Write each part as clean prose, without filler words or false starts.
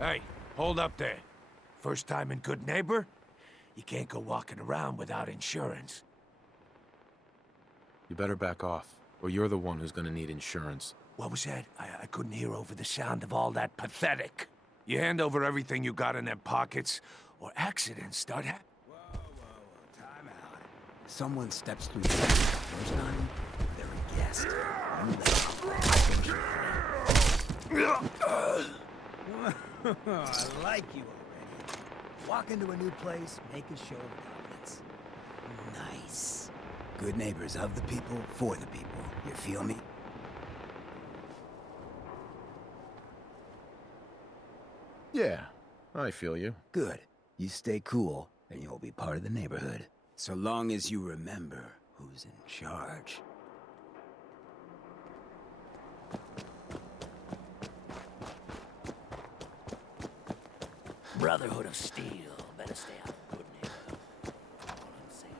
Hey, hold up there. First time in Good Neighbor? You can't go walking around without insurance. You better back off, or you're the one who's gonna need insurance. What was that? I couldn't hear over the sound of all that pathetic. You hand over everything you got in them pockets, or accidents start happening. Whoa, time out. Someone steps through the first time, they're a guest. I like you already. Walk into a new place, make a show of dominance. Nice. Good neighbors of the people, for the people. You feel me? Yeah, I feel you. Good. You stay cool, and you'll be part of the neighborhood. So long as you remember who's in charge. Brotherhood of Steel. Better stay out of Good Neighbor. All I'm saying.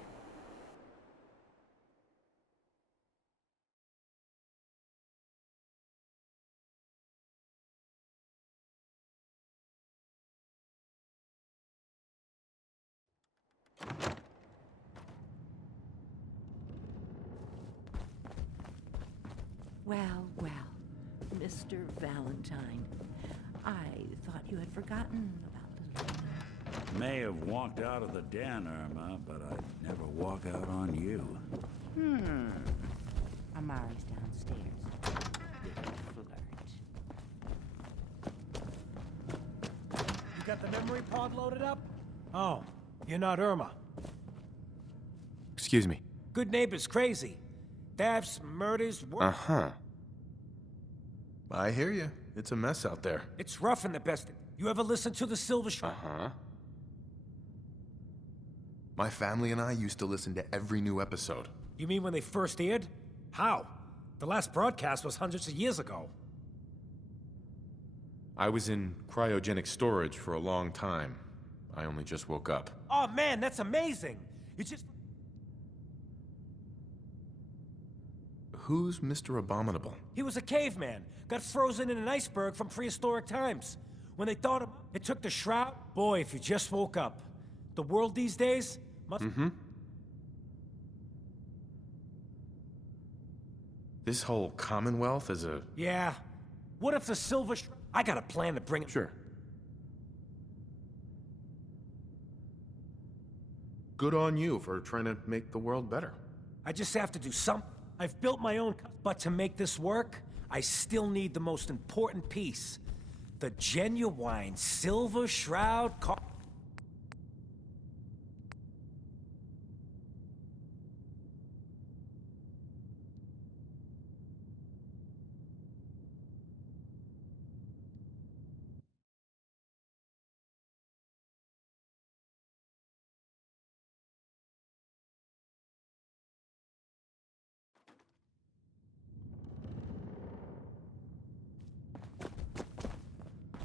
Well, well, Mr. Valentine, I thought you had forgotten about little me. May have walked out of the den, Irma, but I'd never walk out on you. Amari's downstairs. Big flirt. You got the memory pod loaded up? Oh, you're not Irma. Excuse me. Good neighbor's crazy. Thefts, murders, Uh-huh. I hear you. It's a mess out there. It's rough in the best. You ever listen to the Silver Shroud? Uh-huh. My family and I used to listen to every new episode. You mean when they first aired? How? The last broadcast was hundreds of years ago. I was in cryogenic storage for a long time. I only just woke up. Oh man, that's amazing! You just... Who's Mr. Abominable? He was a caveman. Got frozen in an iceberg from prehistoric times. When they thought it took the shroud... Boy, if you just woke up. The world these days must... This whole Commonwealth is a... Yeah. What if the Silver Shroud... I got a plan to bring it... Sure. Good on you for trying to make the world better. I just have to do something. I've built my own... But to make this work, I still need the most important piece. The genuine Silver Shroud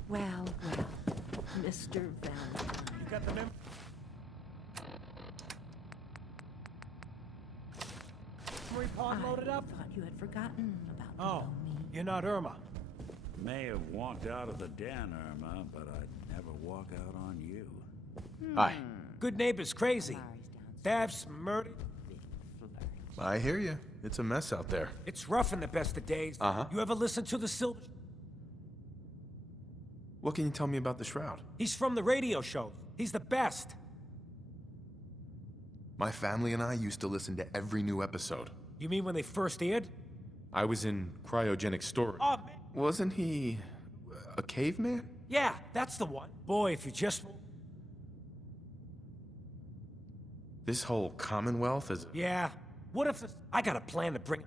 Well, well, Mr. Valentine. You got the mem... memory pod loaded up? I thought you had forgotten about Oh, little me. you're not Irma. May have walked out of the den, Irma, but I'd never walk out on you. Hi. Good neighbor's crazy. Amari's downstairs. Thefts, murder... Big flirt. I hear you. It's a mess out there. It's rough in the best of days. Uh-huh. You ever listen to the Silver... What can you tell me about the Shroud? He's from the radio show. He's the best. My family and I used to listen to every new episode. You mean when they first aired? I was in cryogenic storage. Oh, man. Wasn't he... a caveman? Yeah, that's the one. Boy, if you just... This whole Commonwealth is... Yeah. What if... I got a plan to bring...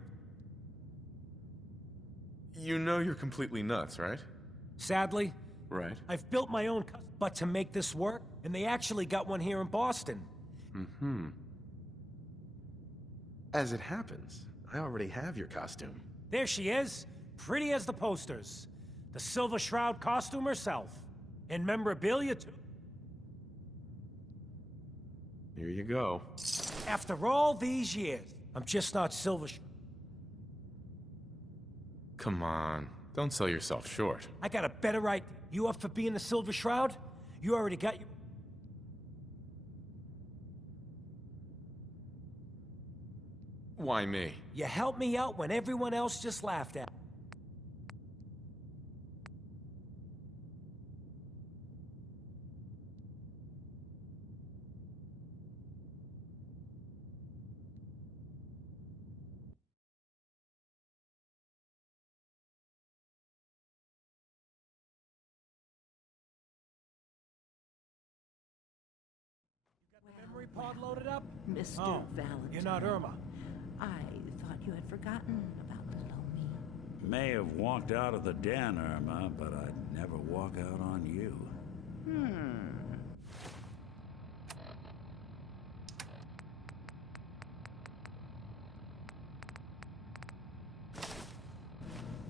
You know you're completely nuts, right? Sadly, Right. I've built my own... But to make this work, and they actually got one here in Boston. As it happens, I already have your costume. There she is. Pretty as the posters. The Silver Shroud costume herself. And memorabilia, too. Here you go. After all these years, I'm just not Silver... Come on. Don't sell yourself short. I got a better idea. You up for being the Silver Shroud? You already got your... Why me? You helped me out when everyone else just laughed at me. Memory pod loaded up? Mr. Oh, Valentine. you're not Irma. I thought you had forgotten about little old me. May have walked out of the den, Irma, but I'd never walk out on you.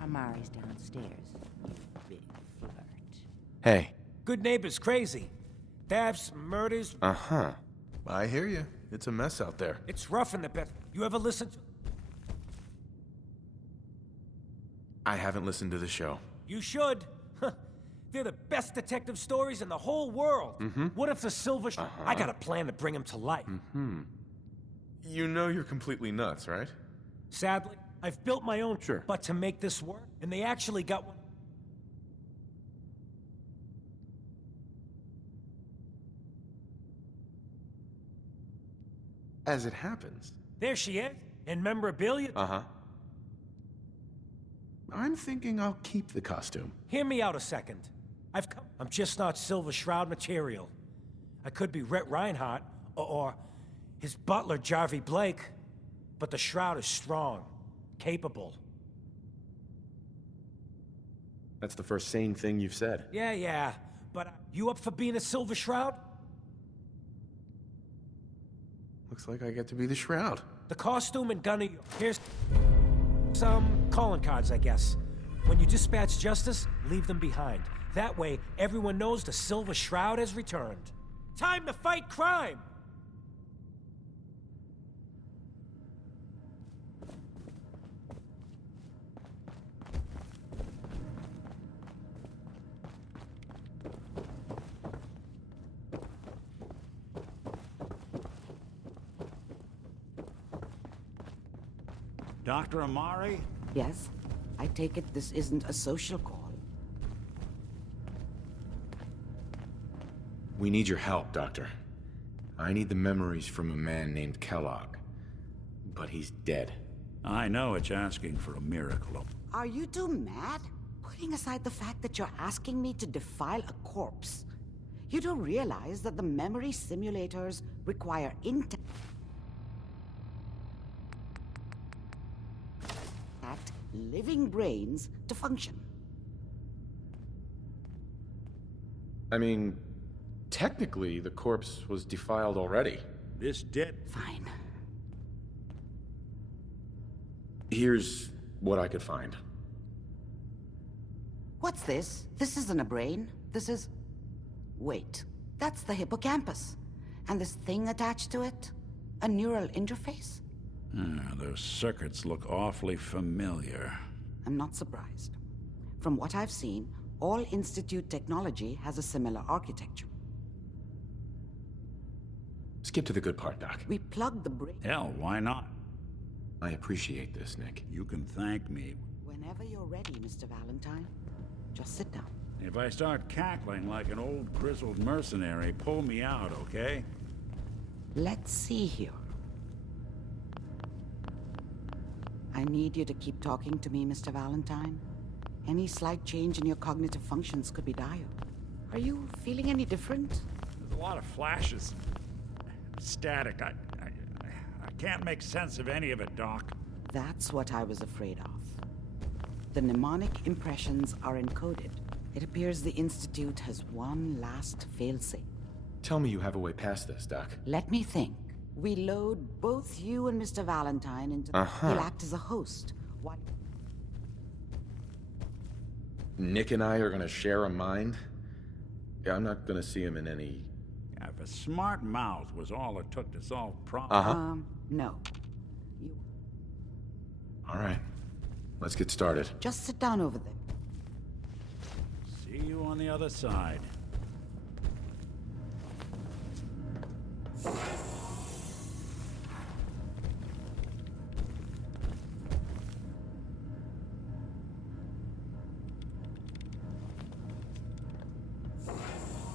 Amari's downstairs, you big flirt. Hey. Good neighbors crazy. Thefts, murders. Uh-huh. I hear you. It's a mess out there. It's rough in the bed. You ever listen to... I haven't listened to the show. You should. They're the best detective stories in the whole world. What if the Silver... I got a plan to bring him to life. You know you're completely nuts, right? Sadly, I've built my own... Sure. But to make this work, and they actually got one... As it happens. There she is, in memorabilia. Uh-huh. I'm thinking I'll keep the costume. Hear me out a second. I'm just not Silver Shroud material. I could be Rhett Reinhardt, or his butler, Jarvie Blake. But the Shroud is strong, capable. That's the first sane thing you've said. Yeah, but you up for being a Silver Shroud? Looks like I get to be the Shroud. The costume and gun are yours. Here's some calling cards, I guess. When you dispatch justice, leave them behind. That way, everyone knows the Silver Shroud has returned. Time to fight crime! Dr. Amari? Yes? I take it this isn't a social call. We need your help, Doctor. I need the memories from a man named Kellogg. But he's dead. I know it's asking for a miracle. Are you two mad? Putting aside the fact that you're asking me to defile a corpse, you do realize that the memory simulators require intact living brains to function. I mean, technically, the corpse was defiled already. This dead... Fine. Here's what I could find. What's this? This isn't a brain. This is... Wait. That's the hippocampus. And this thing attached to it? A neural interface? Those circuits look awfully familiar. I'm not surprised. From what I've seen, all Institute technology has a similar architecture. Skip to the good part, Doc. We plug the brain... Hell, why not? I appreciate this, Nick. You can thank me. Whenever you're ready, Mr. Valentine. Just sit down. If I start cackling like an old grizzled mercenary, pull me out, okay? Let's see here. I need you to keep talking to me, Mr. Valentine. Any slight change in your cognitive functions could be dire. Are you feeling any different? There's a lot of flashes. Static. I can't make sense of any of it, Doc. That's what I was afraid of. The mnemonic impressions are encoded. It appears the Institute has one last failsafe. Tell me you have a way past this, Doc. Let me think. We load both you and Mr. Valentine into... He'll act as a host. What? Nick and I are gonna share a mind? Yeah, I'm not gonna see him in any... If a smart mouth was all it took to solve problems... No. You... All right. Let's get started. Just sit down over there. on the other side.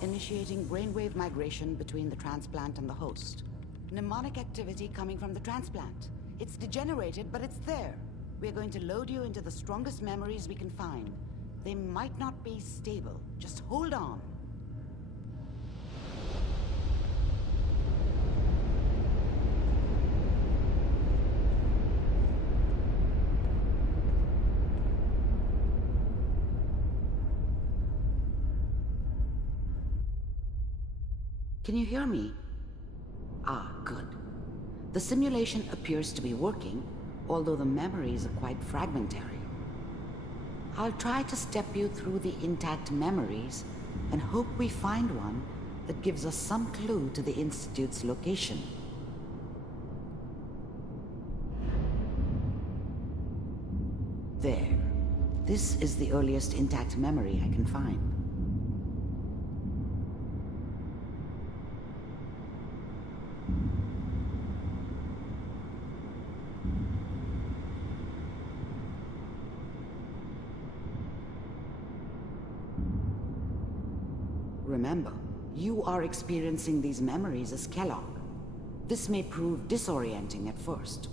Initiating brainwave migration between the transplant and the host. Mnemonic activity coming from the transplant. It's degenerated, but it's there. We're going to load you into the strongest memories we can find. They might not be stable. Just hold on. Can you hear me? Ah, good. The simulation appears to be working, although the memories are quite fragmentary. I'll try to step you through the intact memories and hope we find one that gives us some clue to the Institute's location. There. This is the earliest intact memory I can find. Remember, you are experiencing these memories as Kellogg. This may prove disorienting at first.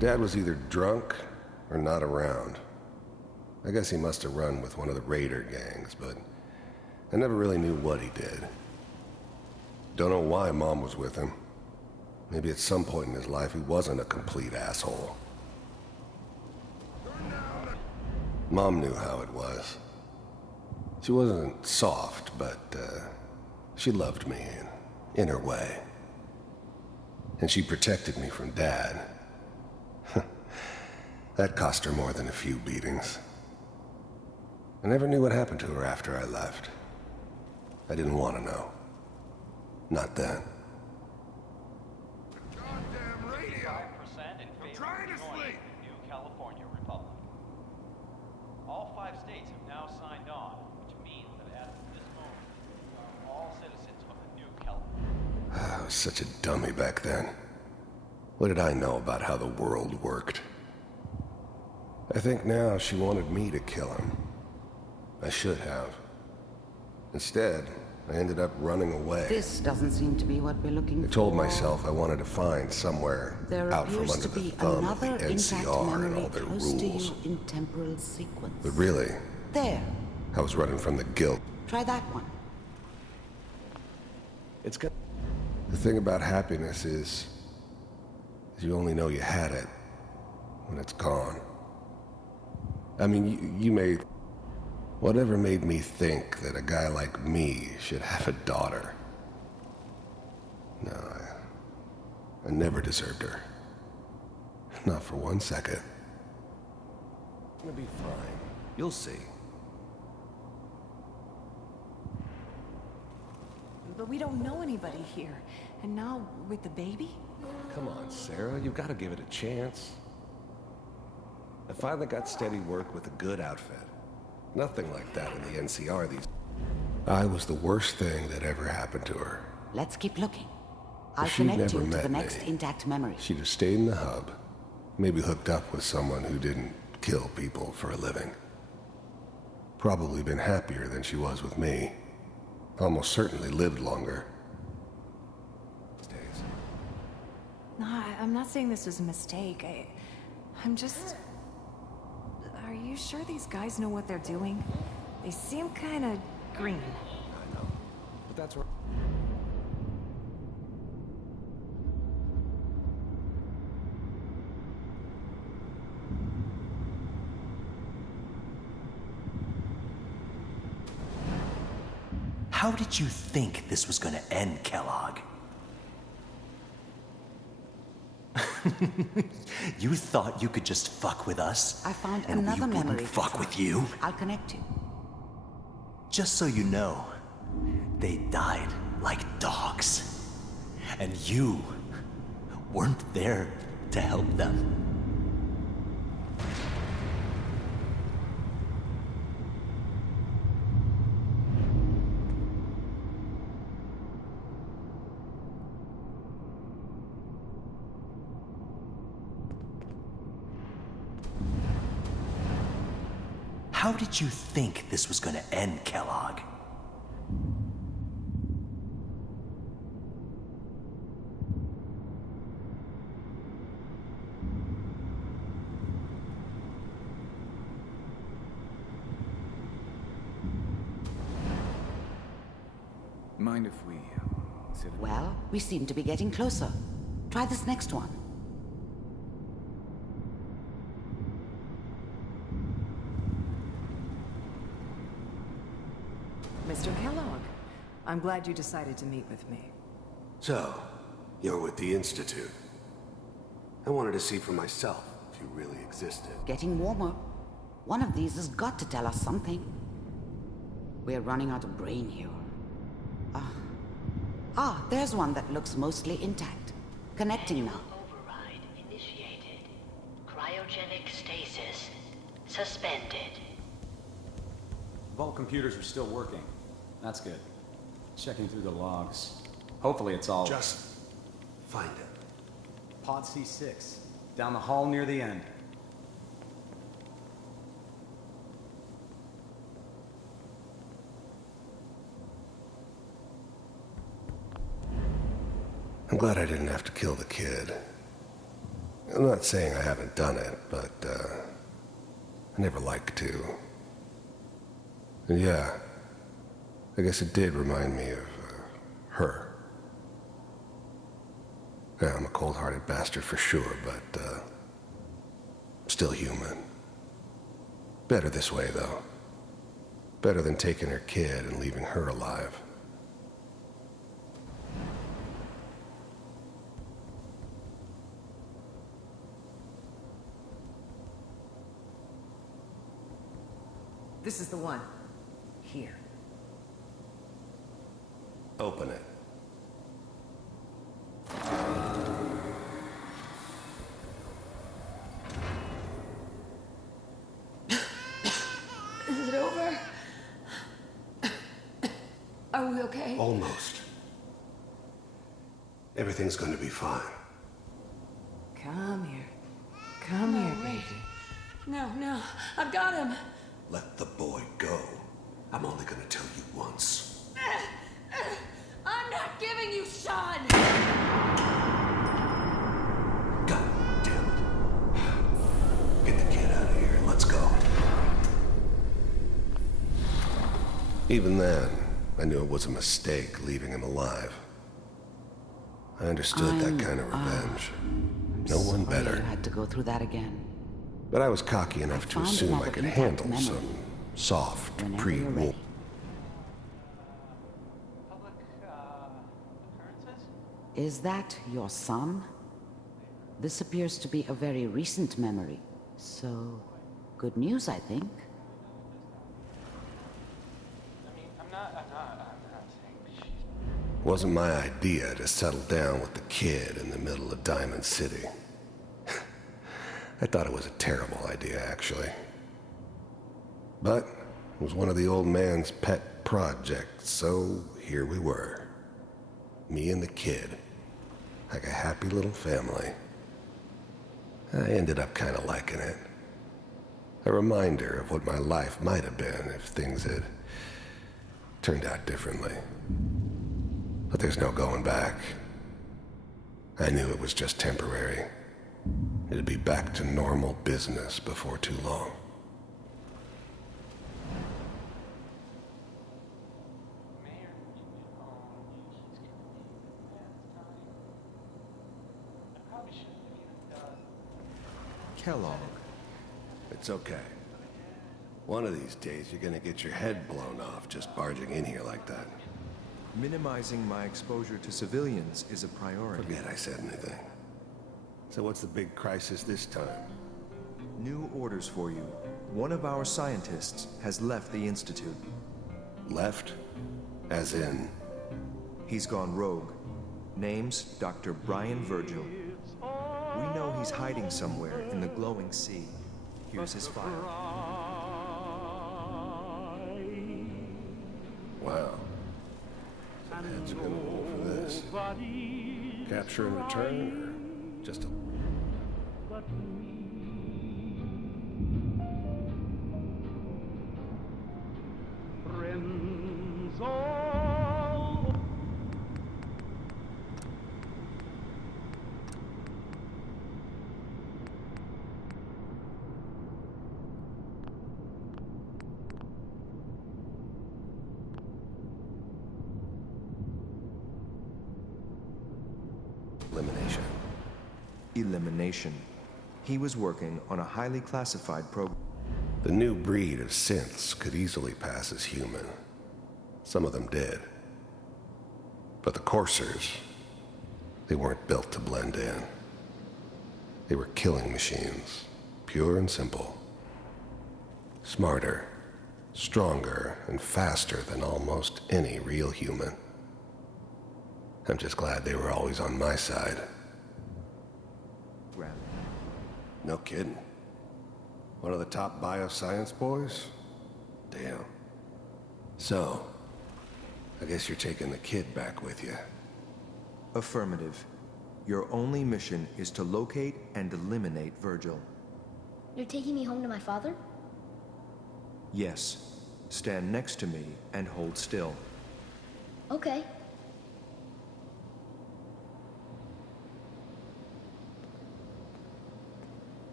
Dad was either drunk or not around. I guess he must have run with one of the raider gangs, but I never really knew what he did. Don't know why Mom was with him. Maybe at some point in his life he wasn't a complete asshole. Mom knew how it was. She wasn't soft, but she loved me in her way. And she protected me from Dad. That cost her more than a few beatings. I never knew what happened to her after I left. I didn't want to know. Not then. Goddamn radio! 5% in favor of joining the new California Republic. All 5 states have now signed on, which means that as of this moment, we are all citizens of the new California. I was such a dummy back then. What did I know about how the world worked? I think now she wanted me to kill him. I should have. Instead, I ended up running away. This doesn't seem to be what we're looking for. I told myself I wanted to find somewhere There out from appears under to the be thumb of the another intact NCR and memory all their close to rules. you in temporal sequence. But really, There. I was running from the guilt. Try that one. It's good. The thing about happiness is you only know you had it when it's gone. I mean, you made... Whatever made me think that a guy like me should have a daughter? No, I never deserved her. Not for 1 second. It's gonna be fine. You'll see. But we don't know anybody here. And now, with the baby? Come on, Sarah. You've got to give it a chance. I finally got steady work with a good outfit. Nothing like that in the NCR these... I was the worst thing that ever happened to her. Let's keep looking. I'll If she'd connect never you to met the next me, intact memory. She'd have stayed in the hub. Maybe hooked up with someone who didn't kill people for a living. Probably been happier than she was with me. Almost certainly lived longer. No, I'm not saying this was a mistake. I'm just... Are you sure these guys know what they're doing? They seem kind of green. I know. But that's where... How did you think this was gonna end, Kellogg? You thought you could just fuck with us? I found and another we memory. wouldn't fuck with you? I'll connect you. Just so you know, they died like dogs. And you weren't there to help them. How did you think this was gonna end, Kellogg? Mind if we sit? Well, we seem to be getting closer. Try this next one. Mr. Kellogg, I'm glad you decided to meet with me. So, you're with the Institute. I wanted to see for myself if you really existed. Getting warmer. One of these has got to tell us something. We're running out of brain here. There's one that looks mostly intact. Connecting now. Override initiated. Cryogenic stasis suspended. Vault computers are still working. That's good. Checking through the logs. Hopefully it's all... Just find it. Pod C6. Down the hall near the end. I'm glad I didn't have to kill the kid. I'm not saying I haven't done it, but, I never like to. And yeah, I guess it did remind me of, her. Yeah, I'm a cold-hearted bastard for sure, but, still human. Better this way, though. Better than taking her kid and leaving her alive. This is the one. Here. Open it. Is it over? Are we okay? Almost. Everything's gonna be fine. Come here. Come here, baby. No, I've got him. Let the boy go. I'm only gonna tell you once. I'm not giving you Sean! God damn it. Get the kid out of here and let's go. Even then, I knew it was a mistake leaving him alive. I understood that kind of revenge. No one better. You had to go through that again. But I was cocky enough to assume I could handle memory. some soft Whenever you're pre-war. ready. Is that your son? This appears to be a very recent memory. So, good news, I think. Wasn't my idea to settle down with the kid in the middle of Diamond City. I thought it was a terrible idea, actually. But it was one of the old man's pet projects, so here we were. Me and the kid. Like a happy little family. I ended up kind of liking it. A reminder of what my life might have been if things had turned out differently. But there's no going back. I knew it was just temporary. It'd be back to normal business before too long. Kellogg. It's okay. One of these days you're gonna get your head blown off just barging in here like that. Minimizing my exposure to civilians is a priority. Forget I said anything. So what's the big crisis this time? New orders for you. One of our scientists has left the Institute. Left? As in? He's gone rogue. Name's Dr. Brian Virgil. We know he's hiding somewhere in the glowing sea. Here's his file. Wow. Some heads are gonna roll for this. Capture and return, or just a... Elimination. He was working on a highly classified program. The new breed of synths could easily pass as human. Some of them did. But the coursers, they weren't built to blend in. They were killing machines, pure and simple. Smarter, stronger, and faster than almost any real human. I'm just glad they were always on my side. No kidding. One of the top bioscience boys? Damn. So, I guess you're taking the kid back with you. Affirmative. Your only mission is to locate and eliminate Virgil. You're taking me home to my father? Yes. Stand next to me and hold still. Okay.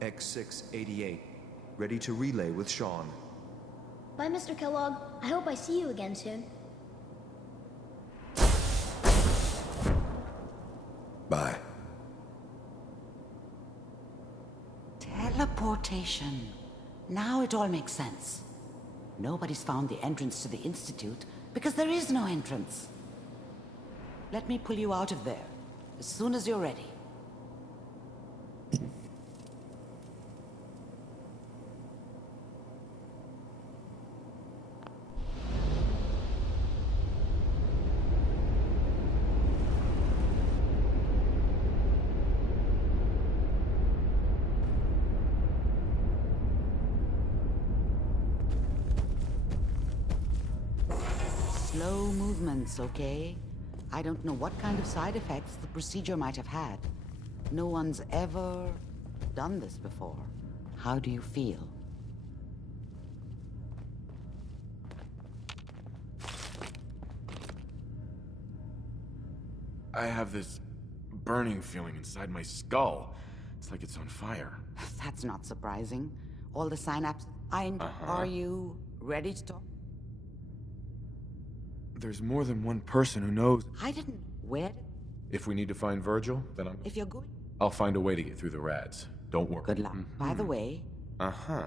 X688, ready to relay with Sean. Bye, Mr. Kellogg. I hope I see you again soon. Bye. Teleportation. Now it all makes sense. Nobody's found the entrance to the Institute because there is no entrance. Let me pull you out of there as soon as you're ready. Slow movements, okay? I don't know what kind of side effects the procedure might have had. No one's ever done this before. How do you feel? I have this burning feeling inside my skull. It's like it's on fire. That's not surprising. All the synapses... Are you ready to talk? There's more than one person who knows. I didn't... Where? If we need to find Virgil, then If you're good... I'll find a way to get through the rads. Don't worry. Good luck. By the way... Uh-huh.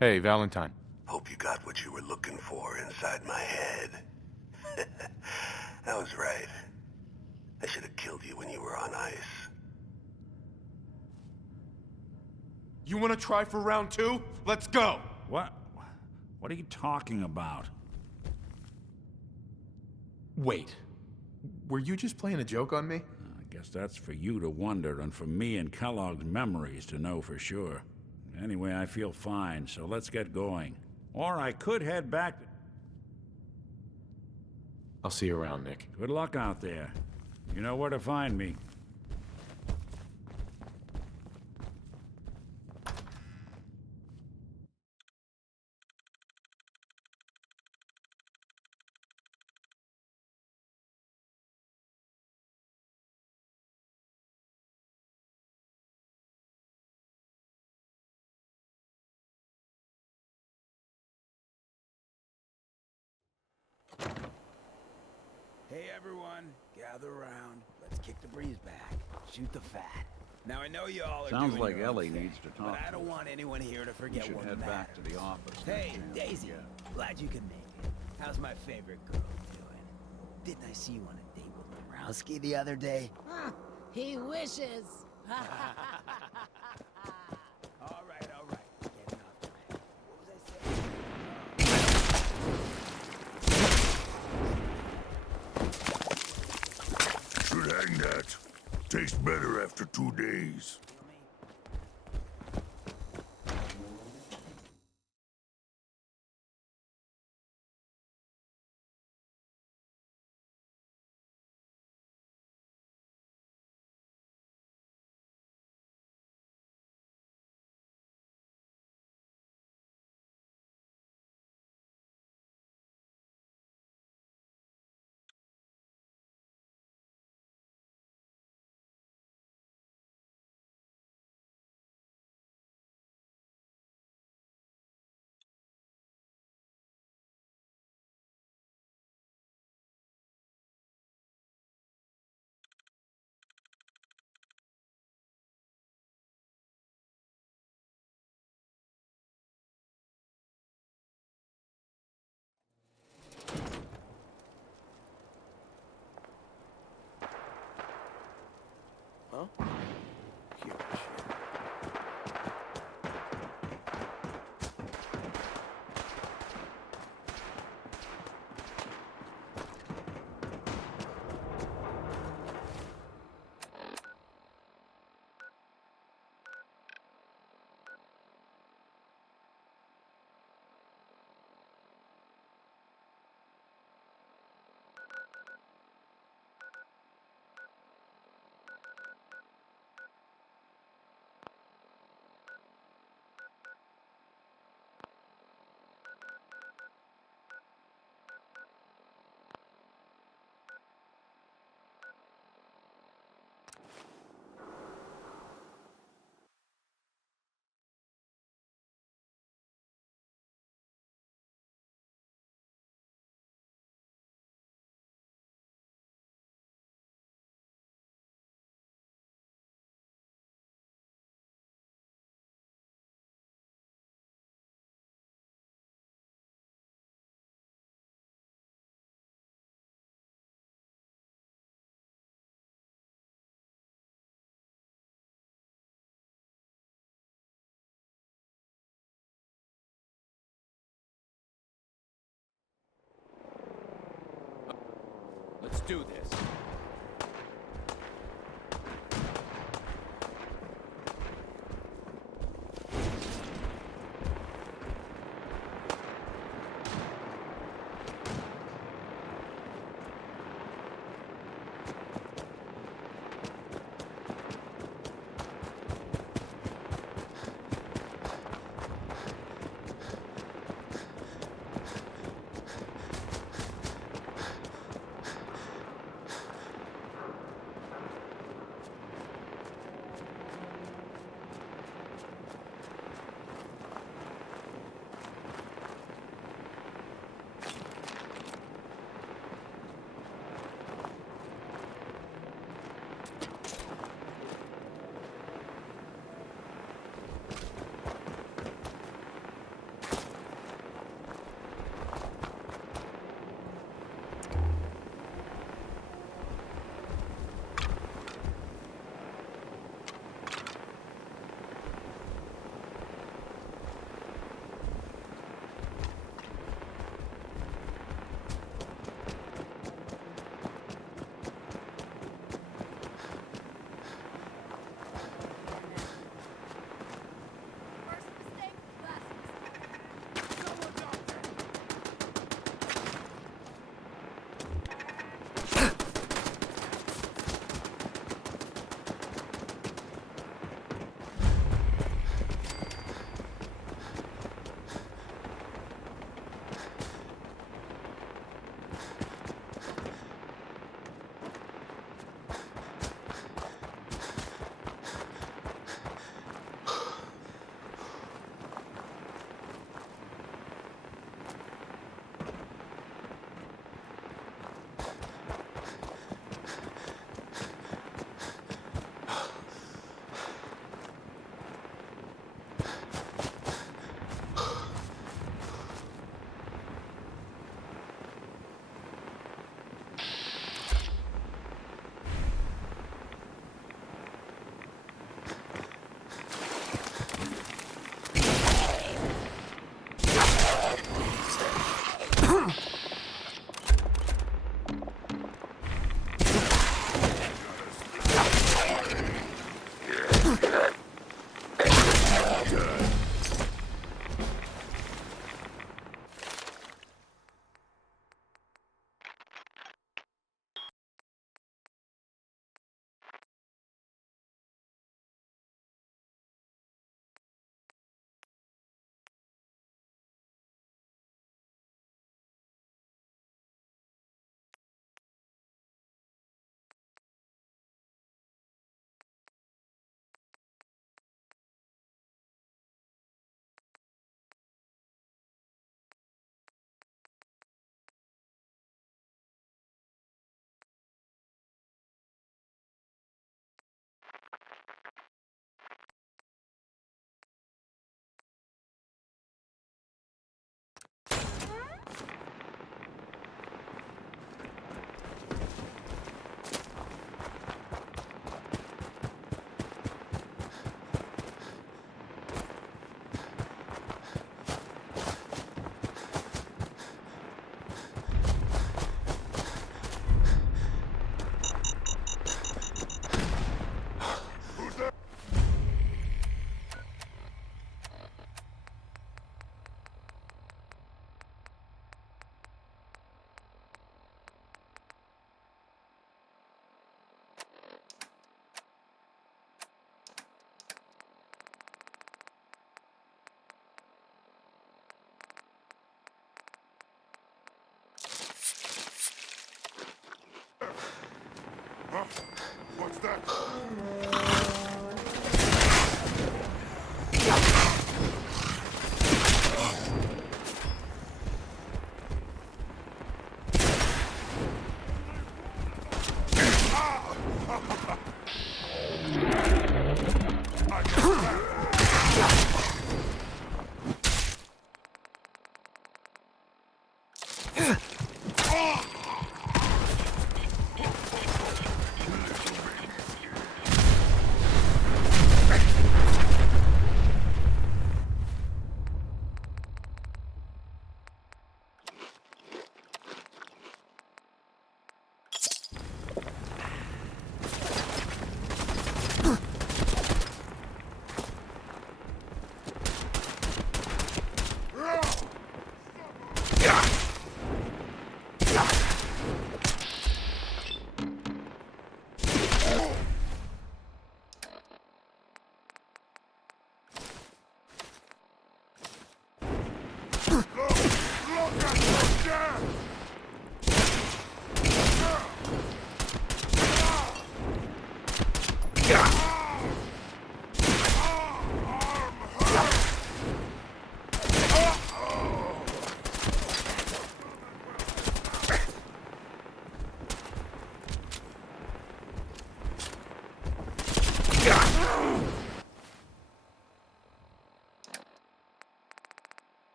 Hey, Valentine. Hope you got what you were looking for inside my head. I was right. I should have killed you when you were on ice. You want to try for round 2? Let's go! What? What are you talking about? Wait. Were you just playing a joke on me? I guess that's for you to wonder, and for me and Kellogg's memories to know for sure. Anyway, I feel fine, so let's get going. Or I could head back... I'll see you around, Nick. Good luck out there. You know where to find me. Hey everyone, gather around. Let's kick the breeze back. Shoot the fat. Now I know you all are Sounds doing like your own Ellie thing, needs to talk but I to don't us. want anyone here to We forget should what head matters. back to the office. Hey, next chance we Daisy. get. Glad you could make it. How's my favorite girl doing? Didn't I see you on a date with Lembrowski the other day? He wishes. All right. Getting off track. What was I saying? Should hang that. Tastes better after 2 days. Huh? Huge. Let's do this.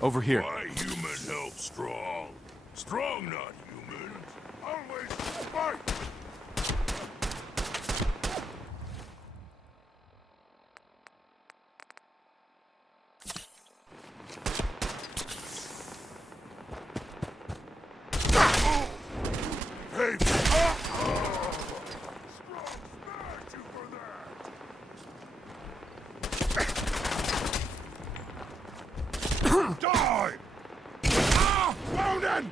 Over here. Why human help strong? Strong, not human. Always fight! Hey! Die! Ah! Wounded!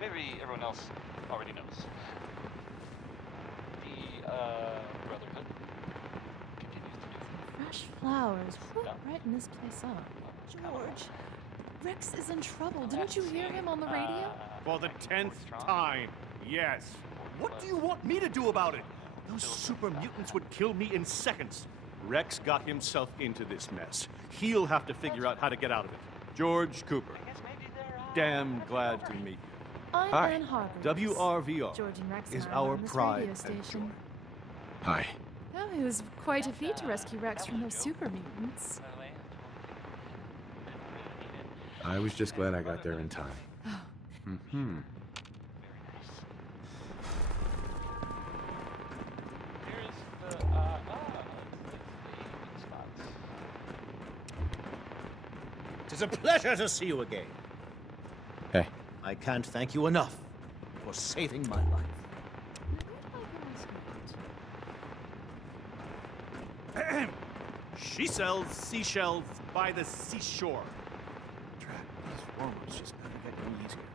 maybe everyone else already knows. The Brotherhood continues to do Fresh flowers. Whew, brighten this place up. George, Rex is in trouble. Didn't you hear him on the radio? For the 10th time, yes. What do you want me to do about it? Those super mutants would kill me in seconds. Rex got himself into this mess. He'll have to figure out how to get out of it. George Cooper. Damn glad to meet you. I'm Hi. Ann Harper. WRVR George and Rex is and I our run this pride radio and station. Hi. Oh, it was quite a feat to rescue Rex from those super mutants. I was just glad I got there in time. Oh. Mm-hmm. It's a pleasure to see you again. Hey. I can't thank you enough for saving my life. She sells seashells by the seashore. Drat, these worms just never get any easier.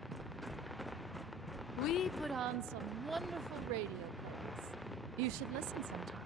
We put on some wonderful radio plays. You should listen sometime.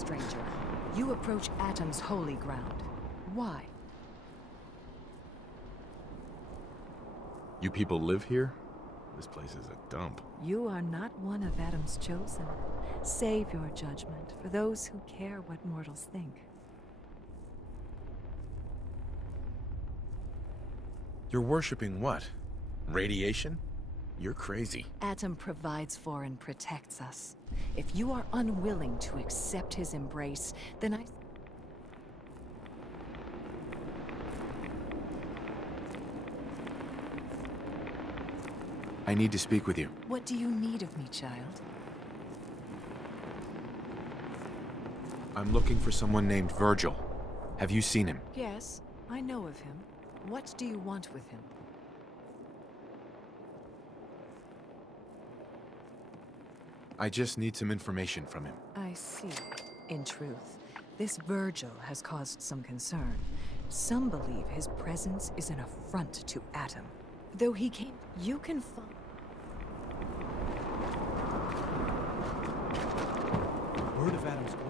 stranger. You approach Atom's holy ground. Why? You people live here? This place is a dump. You are not one of Atom's chosen. Save your judgment for those who care what mortals think. You're worshipping what? Radiation? You're crazy. Atom provides for and protects us. If you are unwilling to accept his embrace, then I need to speak with you. What do you need of me, child? I'm looking for someone named Virgil. Have you seen him? Yes, I know of him. What do you want with him? I just need some information from him. I see. In truth, this Virgil has caused some concern. Some believe his presence is an affront to Atom. Though he came, you can find... Adam's